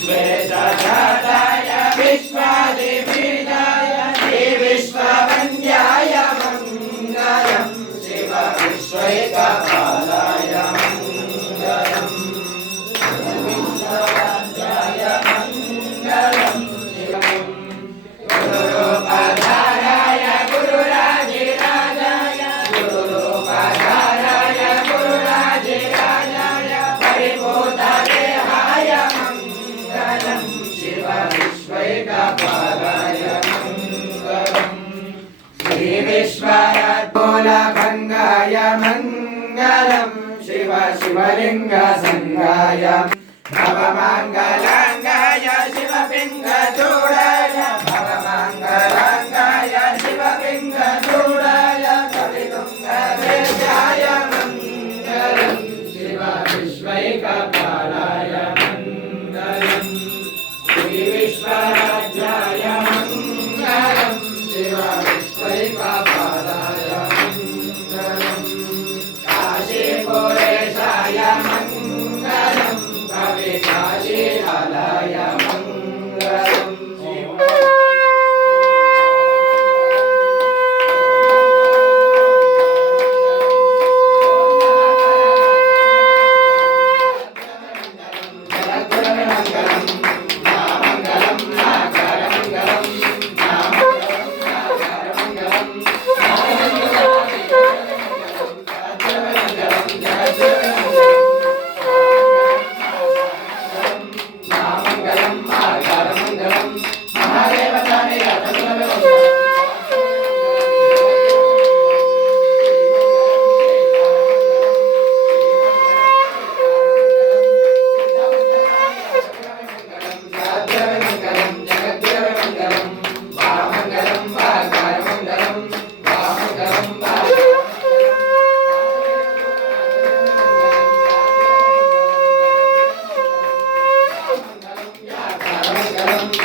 श्वेतजाताय विश्वादिबीजाय Mangalam Shiv शिवलिङ्गसङ्गाय भवमङ्गलाङ्गाय शिवपिङ्गचूडाय Thank you.